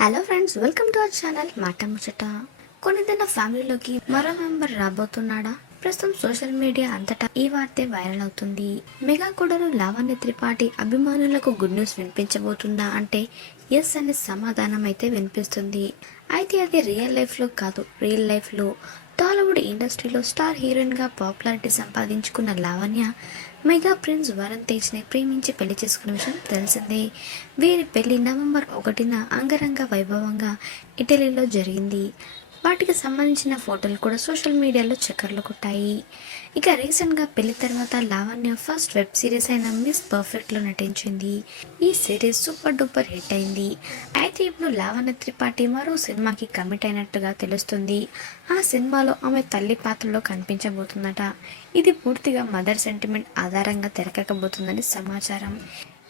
Hello friends welcome to our channel Maata Muchata కొన్నిదిన ఫ్యామిలీలోకి మరో member రాబోతున్నాడా? ప్రస్తుతం social media అంతటా ఈ వార్తే వైరల్ అవుతుంది. మెగా కూడా లావణ్య త్రిపాఠి అభిమానులకు గుడ్ న్యూస్ వినిపించబోతుందా అంటే ఎస్ అనే సమాధానం అయితే వినిపిస్తుంది. అయితే అది రియల్ లైఫ్లో కాదు రియల్ లైఫ్లో టాలీవుడ్ ఇండస్ట్రీలో స్టార్ హీరోయిన్గా పాపులారిటీ సంపాదించుకున్న లావణ్య మెగా ప్రిన్స్ వరుణ్ తేజ్ని ప్రేమించి పెళ్ళి చేసుకున్న విషయం తెలిసిందే. వీరి పెళ్ళి నవంబర్ ఒకటిన అంగరంగ వైభవంగా ఇటలీలో జరిగింది. వాటికి సంబంధించిన ఫోటోలు కూడా సోషల్ మీడియాలో చక్కర్లు కొట్టాయి. ఇక రీసెంట్గా పెళ్ళి తర్వాత లావణ్య ఫస్ట్ వెబ్ సిరీస్ అయిన మిస్ పర్ఫెక్ట్లో నటించింది. ఈ సిరీస్ సూపర్ డూపర్ హిట్ అయింది. అయితే ఇప్పుడు లావణ్య త్రిపాఠి మరో సినిమాకి కమిట్ అయినట్టుగా తెలుస్తుంది. ఆ సినిమాలో ఆమె తల్లి పాత్రలో కనిపించబోతుందట. ఇది పూర్తిగా మదర్ సెంటిమెంట్ ఆధారంగా తెరకెక్కబోతుందని సమాచారం.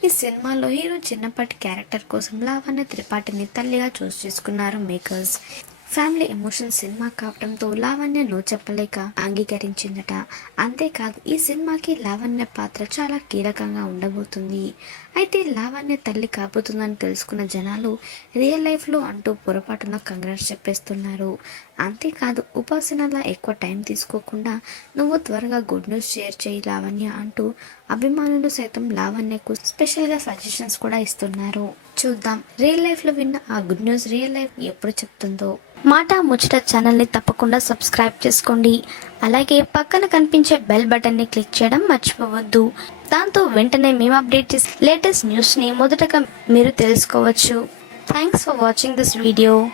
ఈ సినిమాలో హీరో చిన్నప్పటి క్యారెక్టర్ కోసం లావణ్య త్రిపాఠిని తల్లిగా చూస్ చేసుకున్నారు మేకర్స్ ఫ్యామిలీ ఎమోషన్ సినిమా కావడంతో లావణ్య నో చెప్పలేక అంగీకరించిందట. అంతేకాదు ఈ సినిమాకి లావణ్య పాత్ర చాలా కీలకంగా ఉండబోతుంది. అయితే లావణ్య తల్లి కాబోతుందని తెలుసుకున్న జనాలు రియల్ లైఫ్లో అంటూ పొరపాటున కంగ్రాట్స్ చెప్పేస్తున్నారు. అంతేకాదు ఉపాసనలా ఎక్కువ టైం తీసుకోకుండా నువ్వు త్వరగా గుడ్ న్యూస్ షేర్ చేయి లావణ్య అంటూ అభిమానులు సైతం లావణ్యకు స్పెషల్గా సజెషన్స్ కూడా ఇస్తున్నారు. చూద్దాం. రియల్ లైఫ్లో విన్న ఆ గుడ్ న్యూస్ రియల్ లైఫ్ ఎప్పుడు చెప్తుందో. మాట ముచ్చట ఛానల్ని తప్పకుండా సబ్స్క్రైబ్ చేసుకోండి. అలాగే పక్కన కనిపించే బెల్ బటన్ని క్లిక్ చేయడం మర్చిపోవద్దు. దాంతో వెంటనే మేము అప్డేట్ చేసే లేటెస్ట్ న్యూస్ని మొదటగా మీరు తెలుసుకోవచ్చు. Thanks for watching this video